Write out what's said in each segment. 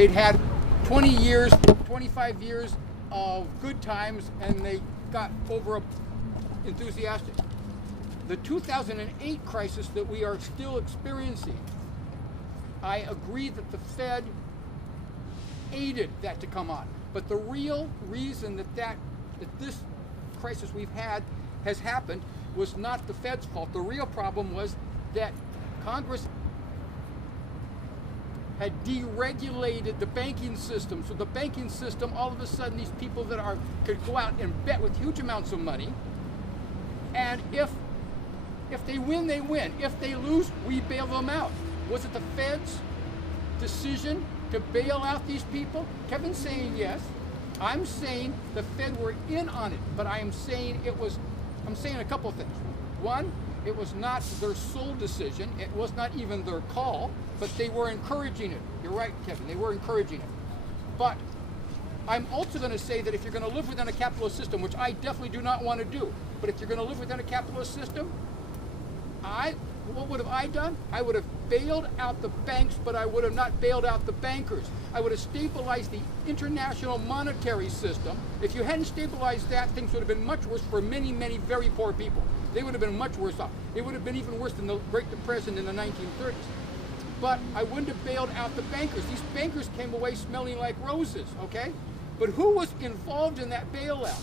they'd had 20 years, 25 years of good times, and they got over enthusiastic. The 2008 crisis that we are still experiencing, I agree that the Fed aided that to come on. But the real reason that this crisis we've had has happened was not the Fed's fault. The real problem was that Congress had deregulated the banking system. So the banking system, all of a sudden, these people that could go out and bet with huge amounts of money, and if they win, they win. If they lose, we bail them out. Was it the Fed's decision to bail out these people? Kevin's saying yes. I'm saying the Fed were in on it, but I'm saying a couple of things. One, it was not their sole decision. It was not even their call, but they were encouraging it. You're right, Kevin, they were encouraging it. But I'm also going to say that if you're going to live within a capitalist system, which I definitely do not want to do, but if you're going to live within a capitalist system, what would have I done? I would have bailed out the banks, but I would have not bailed out the bankers. I would have stabilized the international monetary system. If you hadn't stabilized that, things would have been much worse for many, many very poor people. They would have been much worse off. It would have been even worse than the Great Depression in the 1930s. But I wouldn't have bailed out the bankers. These bankers came away smelling like roses, okay? But who was involved in that bailout?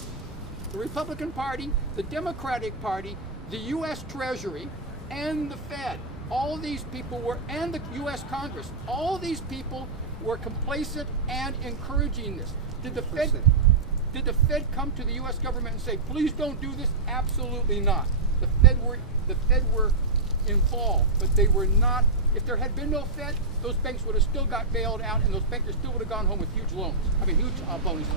The Republican Party, the Democratic Party, the U.S. Treasury, and the Fed. All these people were, and the U.S. Congress, all these people were complacent and encouraging this. Did the Fed come to the U.S. government and say, please don't do this? Absolutely not. The Fed were involved, but they were not. If there had been no Fed, those banks would have still got bailed out, and those bankers still would have gone home with huge loans. I mean, huge bonuses.